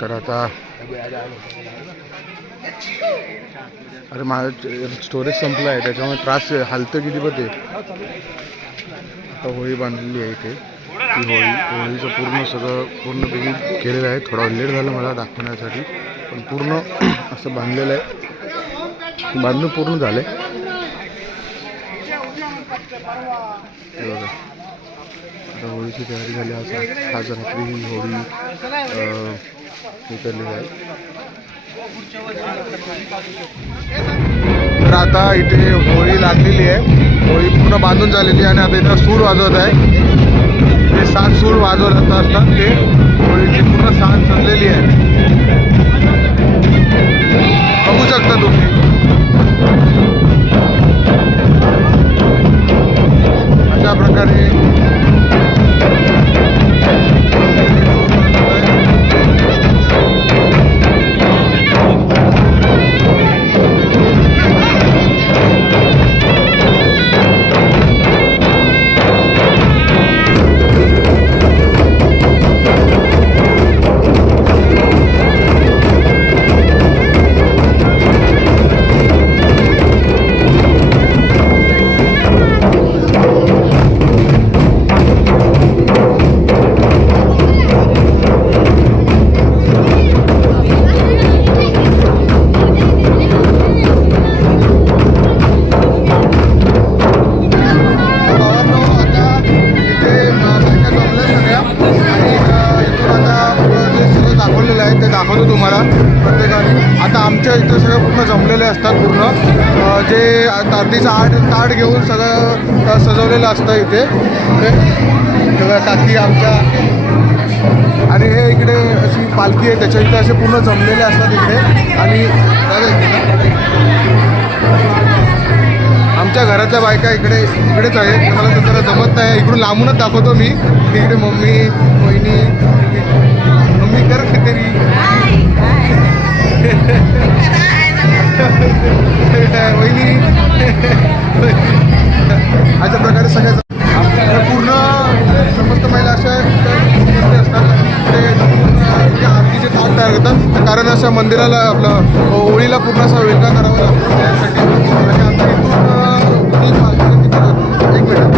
तर आता अरे माझं स्टोरेज संपलं आहे त्याच्यामुळे त्रास हालतं किती पण ते. आता होळी बांधलेली आहे इथे. ही होळीचं पूर्ण बिगिन केलेलं आहे. थोडा लेट झालं मला दाखवण्यासाठी पण पूर्ण असं बांधलेलं आहे. बांधून पूर्ण झालं आहे. आता होळीची तयारी झाली. आज रात्री ही होळी उतरली आहे. तर आता इथे होळी लागलेली आहे. होळी पूर्ण बांधून झालेली आहे आणि आता इथं सूर वाजवत आहे. ते 7 सूर वाजवत असतात ते होळीची पूर्ण सांज सजलेली आहे. बघू शकता तुम्ही. अशा प्रकारे दाखवतो तुम्हाला प्रत्येकाने. आता आमच्या इथं सगळं पूर्ण जमलेले असतात. पूर्ण जे तारडीचं ताट घेऊन सगळं सजवलेलं असतं इथे. सगळं टाकी आमच्या आणि हे इकडे अशी पालखी आहे त्याच्या इथं असे पूर्ण जमलेले असतात इकडे. आणि आमच्या घरातल्या बायका इकडेच आहेत. मला तर जरा जमत नाही. इकडून लांबूनच दाखवतो मी. इकडे मम्मी वहिनी मम्मी कर तरी वहिनी अशा प्रकारे सगळ्या पूर्ण समस्त महिला अशा असतात. ते आरतीचे ताट तयार करतात. कारण अशा मंदिराला आपलं होळीला पूर्ण असा वेगळा करावा लागतो त्यासाठी. आणि आता इथून एक मिनिट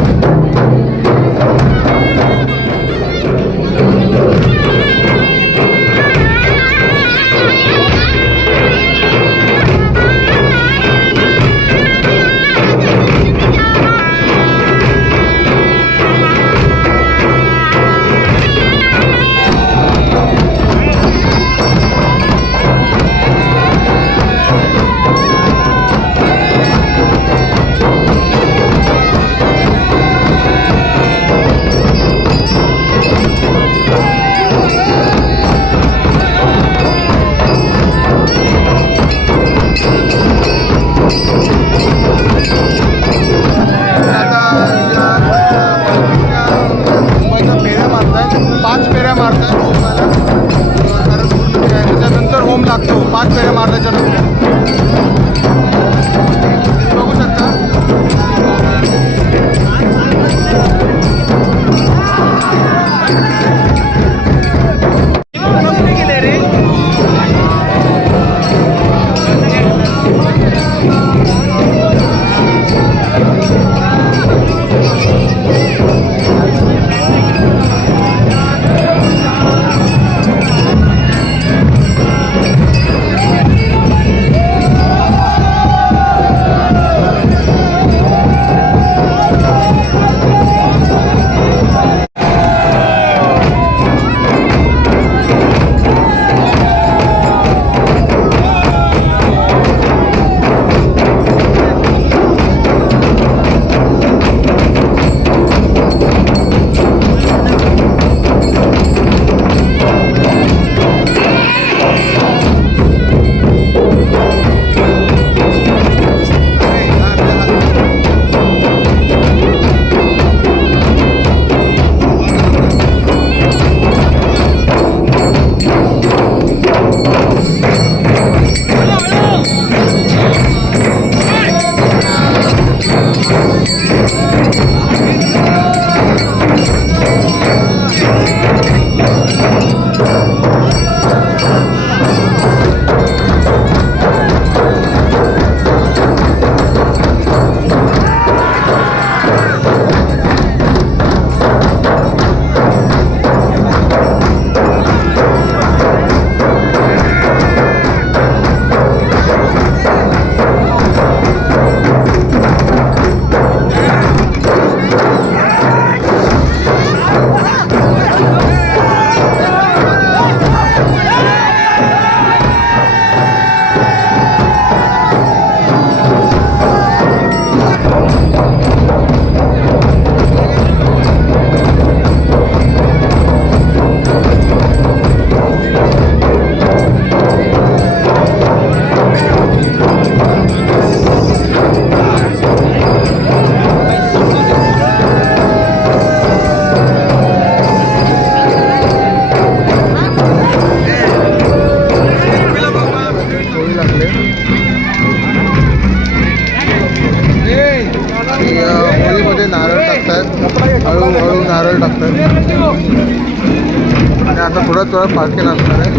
थोडा पालखी नाचणार आहे.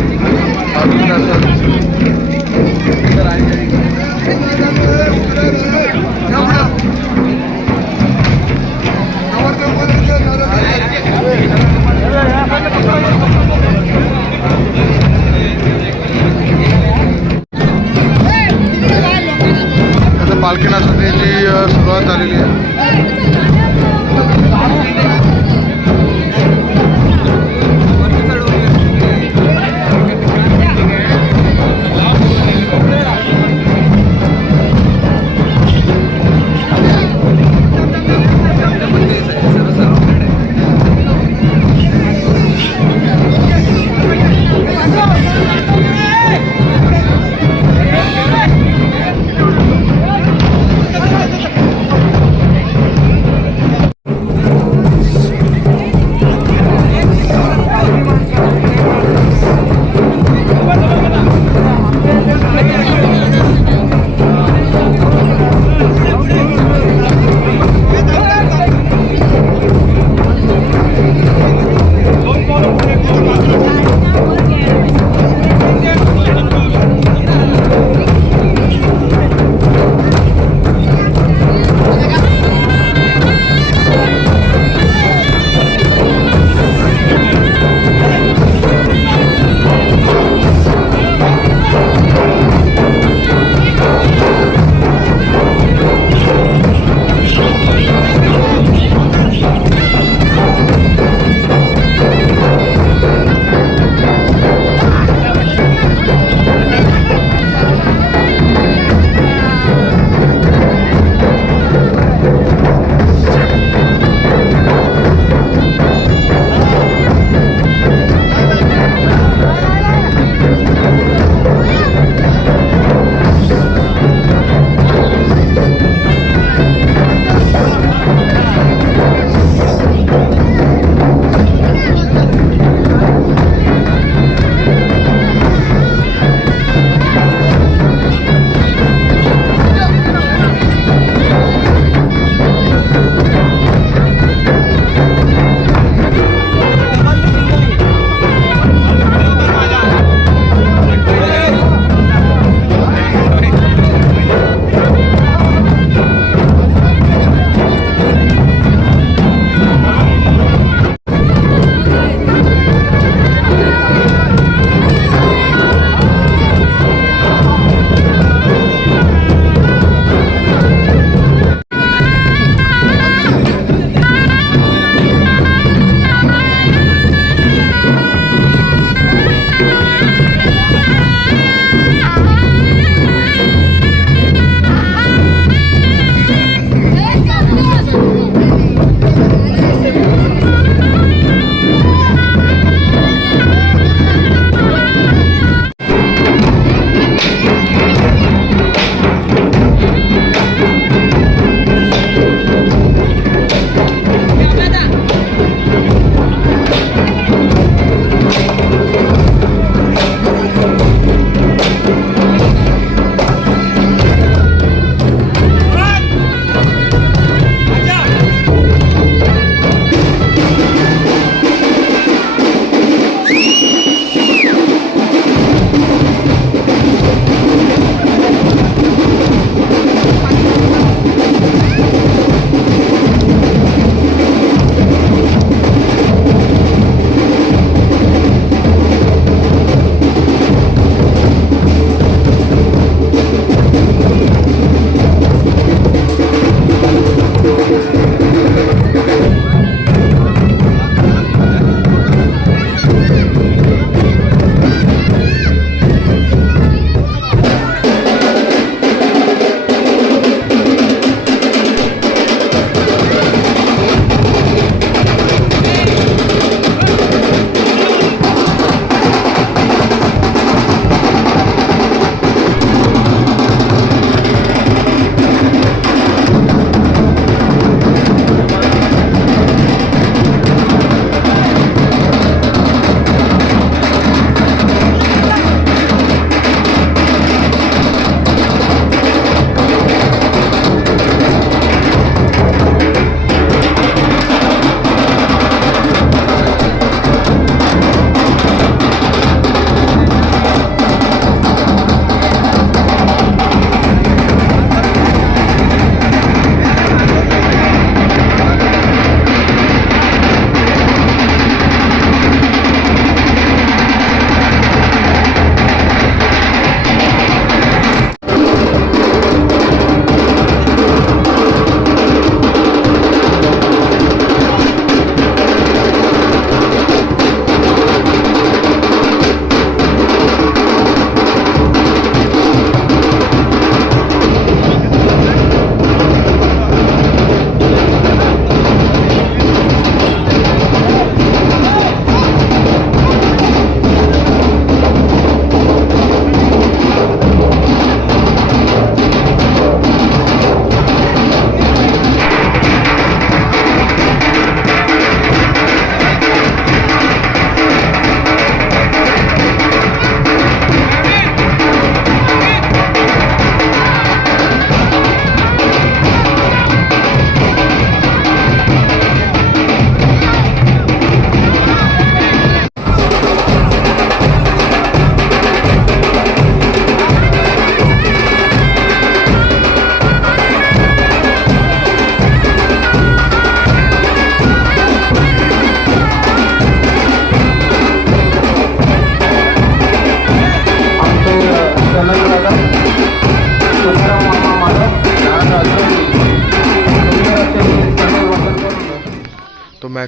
पालखी नाचणार आता पालखी नाचण्याची सुरुवात झालेली आहे.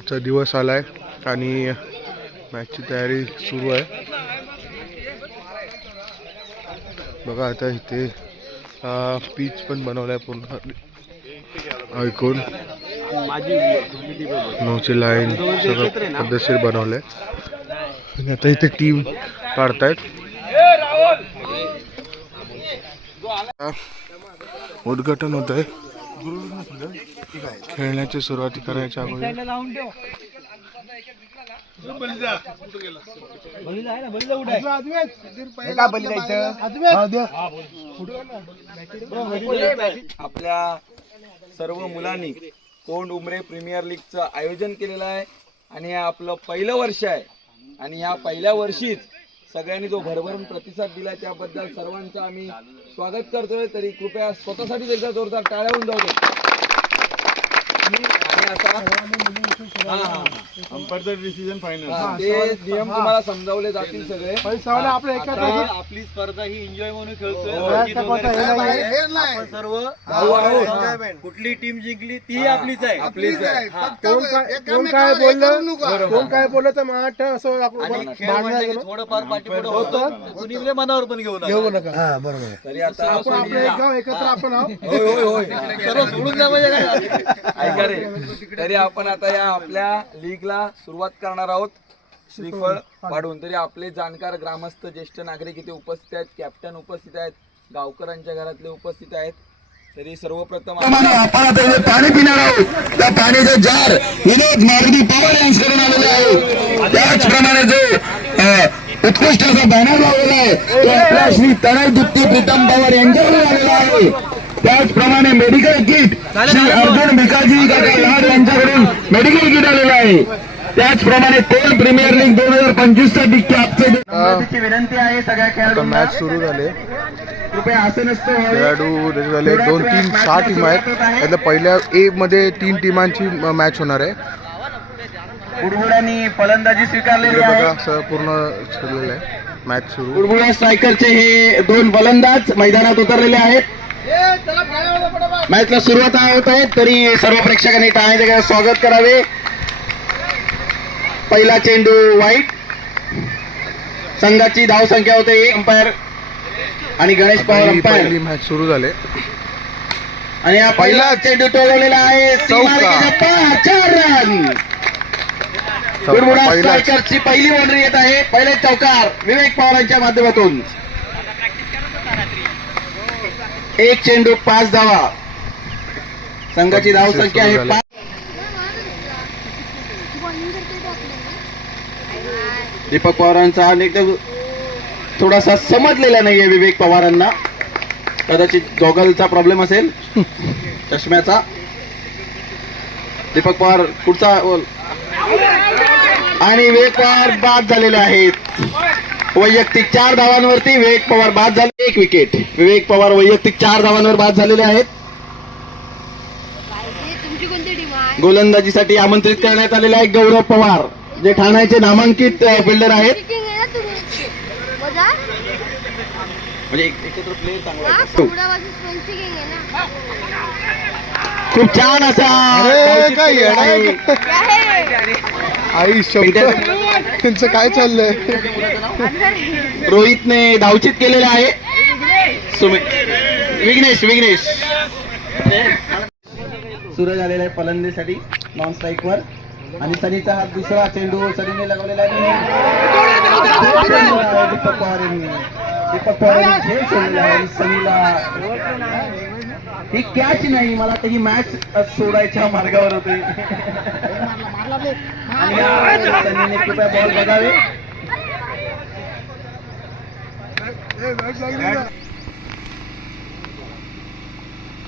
मॅचचा दिवस आलाय आणि मॅचची तयारी सुरू आहे. बघा आता इथे पीच पण बनवलाय पूर्ण ऐकून नऊची लाईन सगळं पद्धतशीर बनवलंय आणि आता इथे टीम काढतायत. उद्घाटन होत आहे खेळण्याची सुरुवात करायच्या अगोदर. आपल्या सर्व मुलांनी कोंड उमरे प्रीमियर लीगचं आयोजन केलेलं आहे आणि हे आपलं पहिलं वर्ष आहे आणि या पहिल्या वर्षीच सगळ्यांनी जो भरभरून प्रतिसाद दिला त्याबद्दल सर्वांचं आम्ही स्वागत करतोय. तरी कृपया स्वतःसाठीच एकदा जोरदार टाळ्या होऊन जाऊ दे. ते नियम तुम्हाला समजावले जातील सगळे. आपली स्पर्धा ही एन्जॉय म्हणून खेळतोय. आपण सर्व कुठली टीम जिंकली ती आपलीच आहे. आपलीच आहे. कोण काय बोललं तर मराठा असं थोडंफार पाठीपुढे होतं कुणी मनावर पण घेऊ नका. तरी आता एकत्र आपण होय होय सर्व सोडून द्या म्हणजे काय. ऐका रे. तरी आपण आता या आपल्या लीगला सुरुवात करणार आहोत श्रीफळ वाढून. तरी आपले जाणकार ग्रामस्थ ज्येष्ठ नागरिक इथे उपस्थित आहेत, कॅप्टन उपस्थित आहेत, गावकऱ्यांच्या घरातले उपस्थित आहेत. तरी सर्वप्रथम पाणी पिणार आहोत. त्या पाण्याचे जार विनोद मार्गी पवार यांच्याकडून आलेले आहे. त्याचप्रमाणे जो उत्कृष्ट असा बॅनर लावलेला आहे तो आपल्या श्री तनय दुप्ती प्रीतम पवार यांच्याकडून आलेला आहे. त्याचप्रमाणे मेडिकल किट श्री अर्जुन भिकाजी काका लाड यांच्याकडून मेडिकल किट आलेलं आहे. त्याचप्रमाणे कोण प्रीमियर लीग 2025 साठी कॅप्टनची विनंती आहे सगळ्या खेळाडूंना. मॅच सुरू झाले. कृपया असं नसतं खेळाडू त्याचे झाले 2-3 6 टीम आहेत. त्यातल्या पहिल्या ए मध्ये 3 टीमांची मॅच होणार आहे. बुडबुड्यांनी फलंदाजी स्वीकारलेली आहे. बघा असं पूर्ण चाललेलं आहे मॅच सुरू. बुडबुड्या स्ट्रायकरचे हे 2 फलंदाज मैदानात उतरलेले आहेत. मॅचला सुरुवात होत आहे. तरी सर्व प्रेक्षकांनी टाळ्यांचे स्वागत करावे. पहिला चेंडू वाईट. संघाची धाव संख्या होते 1 अंपायर आणि गणेश पवार अंपायर. पहिली मॅच सुरू झाले आणि हा पहिला चेंडू टोलवलेला आहे. 4 रन. बुडबुडा स्ट्रायकरची पहिली बाउंड्री येत आहे. पहिले चौकार विवेक पवारांच्या माध्यमातून. 1 चेंडू 5 धावा. संघाची धाव संख्या आहे 5. दीपक पवारांचा हा एकदम थोडासा समजलेला नाहीये विवेक पवारांना. कदाचित गॉगलचा प्रॉब्लेम असेल चष्म्याचा. दीपक पवार पुढचा आणि विवेक पवार बाद झालेले आहेत. वैयक्तिक 4 धावांवरती विवेक पवार बाद झाले. 1 विकेट. विवेक पवार वैयक्तिक 4 धावांवर बाद झालेले आहेत. गोलंदाजीसाठी आमंत्रित करण्यात आलेले आहे गौरव पवार जे ठाण्याचे नामांकित फिल्डर आहेत. म्हणजे एकत्र प्लेयर चांगला खूप छान असा आई शब्द त्यांचं काय चाललंय. रोहितने धावचित केलेलं आहे. विघ्नेश सूरज आलेला आहे फलंदाजीसाठी नॉन स्ट्राईक वर. आणि सनीचा हा दुसरा चेंडू सनीने लगवलेला आहे. दीपक पवार यांनी खेळ सोडलेला आहे. सनीला ही कॅच नाही. मला वाटतं ही मॅच सोडायच्या मार्गावर होते. आणि सनीने कृपया बॉल बघावे.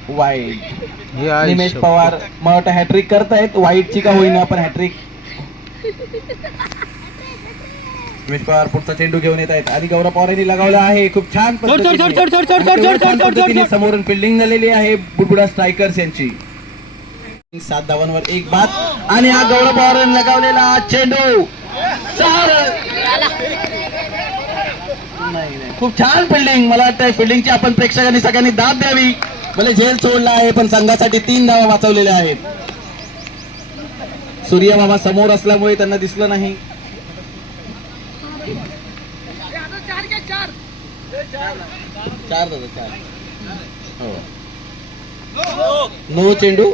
वाईट. निमेश पवार मला वाटतं हॅट्रिक करतायत. वाईटची का होईना पण हॅट्रिक. निमेश पवार पुढचा चेंडू घेऊन येत आहेत आणि गौरव पवार यांनी लगावला आहे. खूप छान पद्धतीने समोरून फिल्डिंग झालेली आहे बुडबुडा स्ट्रायकर्स यांची. 7 धावांवर 1 बाद आणि हा गौरव पवारांनी लगावलेला चेंडू 4. खूप छान फिल्डिंग. मला वाटतं फिल्डिंगची आपण प्रेक्षकांनी सगळ्यांनी दाद द्यावी. भले झेल सोडला आहे पण संघासाठी 3 धावा वाचवलेल्या आहेत. सूर्य मामा समोर असल्यामुळे त्यांना दिसलं नाही. चार दादा चार. हो. नो चेंडू.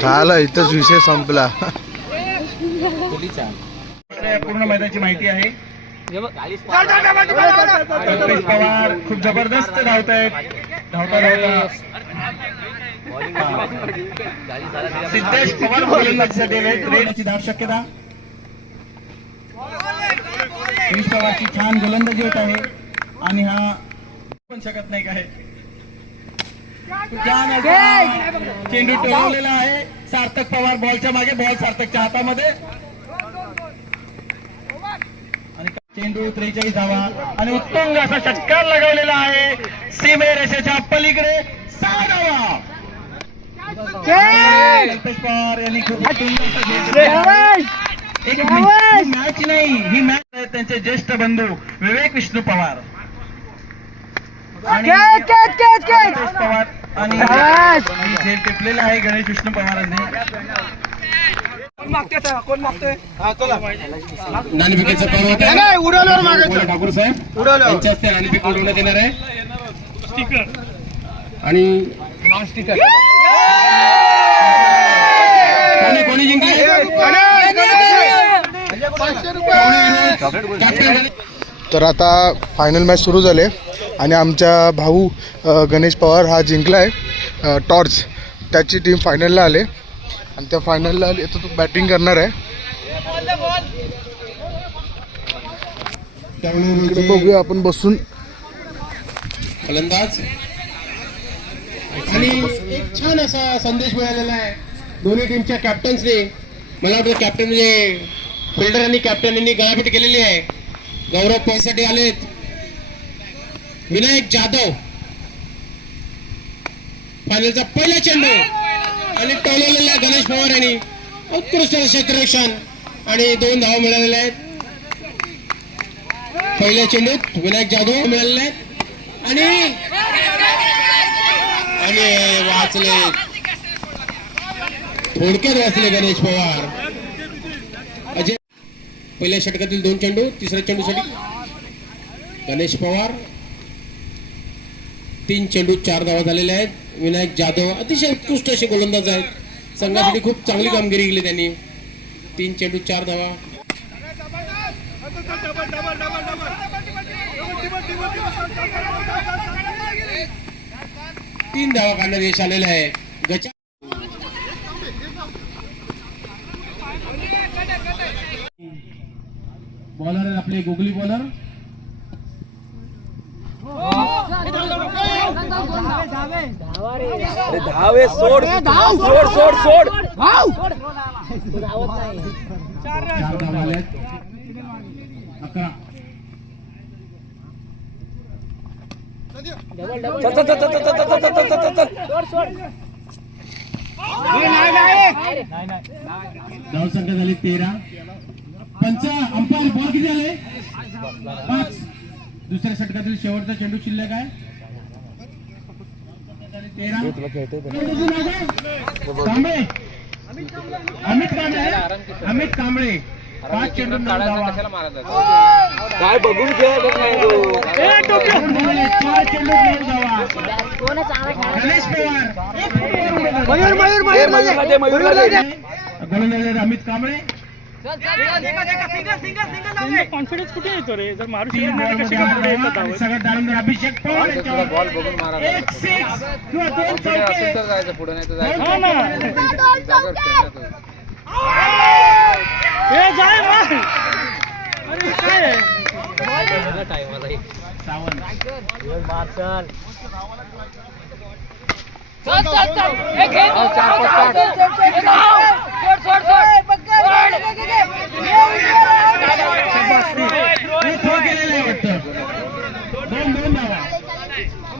झालं, इथंच विषय संपला. पूर्ण मैदानाची माहिती आहे. कल्पेश पवार खूप जबरदस्त धावतायत. धावता सिद्धेश पवार गोलंदाजीसाठी रेडची धाव शक्यता. कल्पेश पवारची छान गोलंदाजी होत आहे आणि हा पण शकत नाही काय. चेंडू टोलवलेला आहे. सार्थक पवार बॉलच्या मागे, बॉल सार्थकच्या हातामध्ये आणि चेंडू 43 धावा आणि उत्तुंग असा षटकार लगावलेला आहे. सीमे रेषेच्या पलीकडे 6 धावा. कल्पेश पवार यांनी खूप उत्तुंग एक मॅच नाही, ही मॅच आहे त्यांचे ज्येष्ठ बंधू विवेक विष्णू पवार आणि कल्पेश पवार आणि झेल टिपलेला आहे गणेश विष्णू पवारांनी. नाणेफेकीचा पर्वत आहे. ठाकूर साहेब यांच्या हस्ते नाणेफेक उडवण्यात येणार आहे आणि कोणी जिंकले? तर आता फायनल मॅच सुरू झाले आणि आमच्या भाऊ गणेश पवार हा जिंकला आहे. टॉर्च त्याची टीम फायनलला आले आणि त्या फायनलला आली तर तो बॅटिंग करणार आहे. इकडे बघूया आपण बसून. फलंदाज आणि एक छान असा संदेश मिळालेला आहे दोन्ही टीमच्या कॅप्टन्सनी. मला वाटतं कॅप्टन म्हणजे फिल्डर आणि कॅप्टन यांनी गळाभेट केलेली आहे. गौरव पॉईंटसाठी आलेत विनायक जाधव. फायनलचा पहिला चेंडू आणि टोलवलेला गणेश पवार यांनी उत्कृष्ट क्षेत्ररक्षण आणि 2 धावा मिळालेल्या आहेत. पहिल्या चेंडूत विनायक जाधव मिळालेले आहेत आणि वाचले, थोडक्यात वाचले गणेश पवार. अजय पहिल्या षटकातील 2 चेंडू. तिसऱ्या चेंडूसाठी गणेश पवार. 3 चेंडू 4 धावा झालेल्या आहेत. विनायक जाधव अतिशय उत्कृष्ट असे गोलंदाज आहेत. संघासाठी खूप चांगली कामगिरी केली त्यांनी. 3 चेंडू 4 धावा. तीन धावा काढण्यात यश आलेलं आहे. बॉलर आहे आपले गुगली बॉलर. धावे सोड सोड सोड सोड. 4 धावा आल्या. 11. धावसंख्या झाली 13. पंच अंपायर बॉल किती आले? 5. दुसऱ्या षटकातील शेवटचा चेंडू शिल्लक आहे. 13. कांबळे अमित कांबळे 5 चेंडू 9 धावा. काय बघून खेळत नाही तो. 4 चेंडू 9 धावा. गणेश पवार गोलंदाज अमित कांबळे. कॉन्फिडन्स कुठे येतो रे? जर मारू सगळ्यात दारोमदार अभिषेक पवार. बॉल बघून मारा. एक 6 किंवा 2 असेल तर जायचं पुढे, नाही तर जायचं.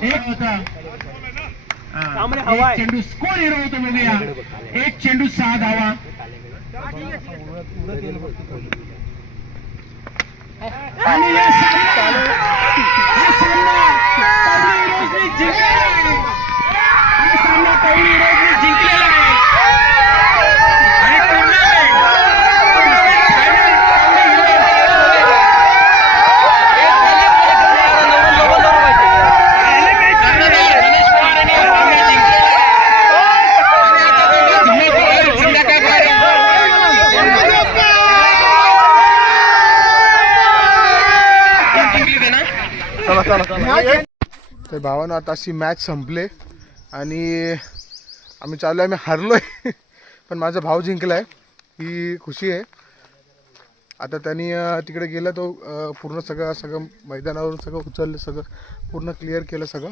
एक चेंडू स्कोर हिरो होतो बघूया. 1 चेंडू 6 धावा. आणि या सामना जिंकलेला आहे. तर भावानं आता अशी मॅच संपले आणि आम्ही चालू आहे, आम्ही हारलोय पण माझा भाव जिंकलाय ही खुशी आहे. आता त्यांनी तिकडे गेला तो पूर्ण सगळं मैदानावरून सगळं उचललं, सगळं पूर्ण क्लिअर केलं सगळं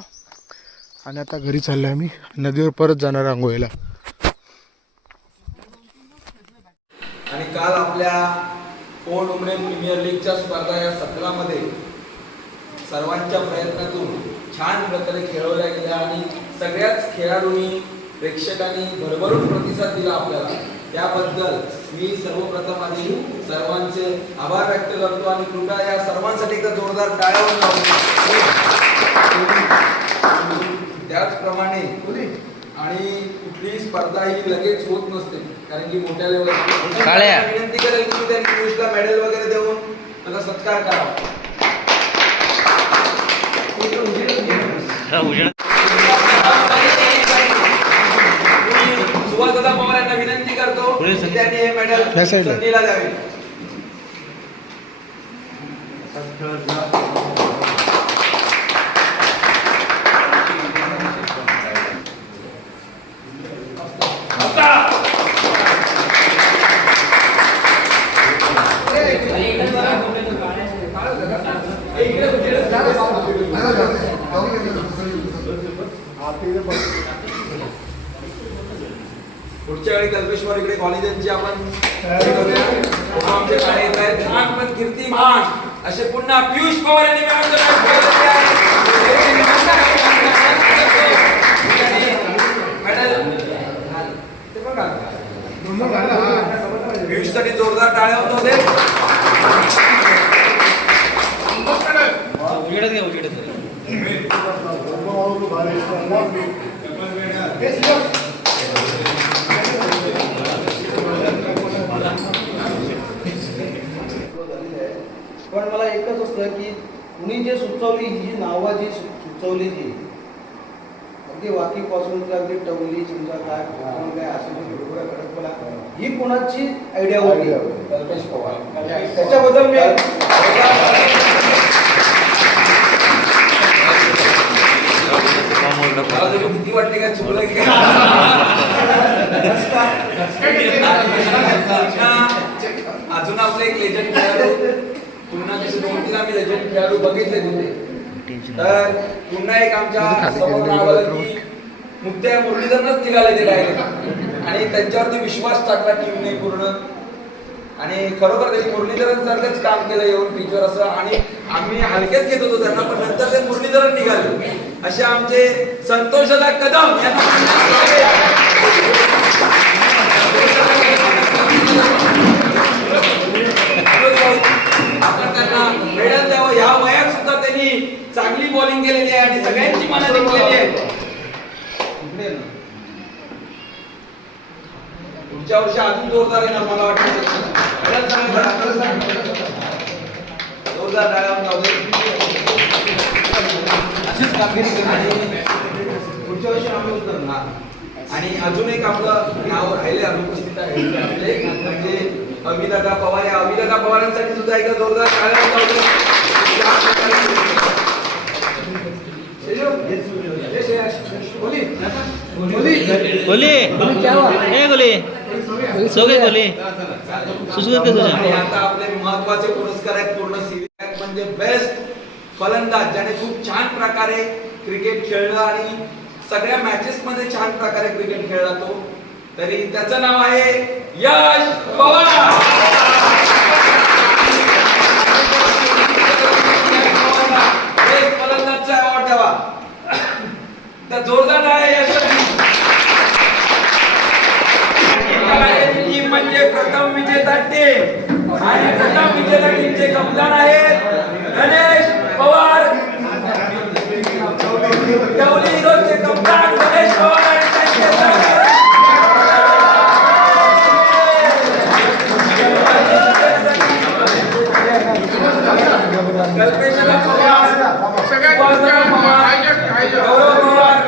आणि आता घरी चाललो आम्ही. नदीवर परत जाणार आंघोळीला. आणि काल आपल्या कोण उमरे प्रीमियर लीगच्या स्पर्धा या सत्रामध्ये सर्वांच्या प्रयत्नातून छान प्रकारे खेळवल्या गेल्या आणि सगळ्याच खेळाडूंनी प्रेक्षकांनी भरभरून प्रतिसाद दिला आपल्याला. त्याबद्दल मी सर्वप्रथम आधी सर्वांचे आभार व्यक्त करतो आणि कृपया या सर्वांसाठी एकदा जोरदार टाळ्या वाजवा. त्याचप्रमाणे आणि कुठलीही स्पर्धा ही लगेच होत नसते, कारण की मोठ्या लेवलला विनंती करेल की त्यांनी पियुषला मेडल वगैरे देऊन त्याचा सत्कार करावा. सुभाषदादा पवार यांना विनंती करतो की त्यांनी हे मेडल संधीला द्यावे. पुढच्या वेळी कल्पेश्वर इकडे कॉलेजांची आपण आमचे शाळे येत आहेत लहानपण कीर्तिमान असे पुन्हा पियुष पवार यांनी पियुष साठी जोरदार टाळ्या होते. पण मला एकच असतं की कुणी जे सुचवली ही नावं जी सुचवली जी अगदी वाकीपासून ते अगदी टवली समजा काय असेल खडकपला ही कोणाची आयडिया होती? कल्पेश पवार. त्याच्याबद्दल मी किती वाटते का चुकलं की अजून आपलं एक लेजंड खेळाडू पुन्हा तसे 2-3 आम्ही लेजंड खेळाडू बघितले तिथे. तर पुन्हा एक आमच्या समोर नाव आलं की मुक्त्या मुरलीधरनच निघाले ते डायरेक्ट आणि त्यांच्यावरती विश्वास टाकला टीमने पूर्ण आणि खरोखर त्यांनी मुरलीधरनसारखंच काम केलं येऊन पिचवर असं आणि आम्ही हलक्यात घेत होतो त्यांना, पण नंतर ते मुरलीधरन निघाले. असे आमचे संतोषदा कदम यांना आपण त्यांना मेडल द्यावं. ह्या वयात सुद्धा त्यांनी चांगली बॉलिंग केलेली आहे आणि सगळ्यांची मनं जिंकलेली आहे. पुढच्या वर्षी अजून जोरदार येणार मला वाटतं. जोरदार टाळ्या अशीच कामगिरी करण्याची पुढच्या वर्षी आम्ही उतरणार. आणि अजून एक आपलं नाव राहिले अनुपस्थित आहे म्हणजे अमिदादा पवार. या अमिदादा पवारांसाठी सुद्धा एकदा जोरदार टाळ्या आणि आता आपले महत्वाचे पुरस्कार आहेत पूर्ण सिरीज म्हणजे बेस्ट फलंदाज ज्याने खूप छान प्रकारे क्रिकेट खेळलं आणि सगळ्या मॅचेस मध्ये छान प्रकारे क्रिकेट खेळला तो. तरी त्याचं नाव आहे यश पवार. एक फलंदाजचा अवॉर्ड द्यावा. त्या जोरदार आहे टीम म्हणजे प्रथम विजेता टीम आणि प्रथम विजेता टीमचे कप्तान आहेत गणेश पवार. टवली हिरोजचे कप्तान गणेश पवार आणि त्यांचे कल्पेशला पवार, गौरव पवार,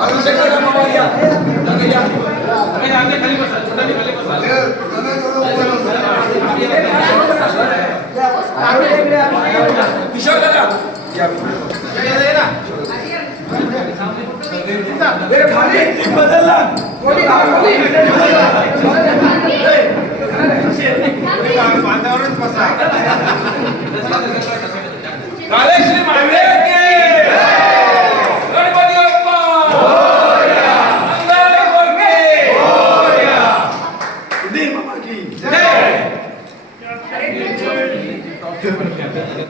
अभिषेकला पवार या किशोर काळे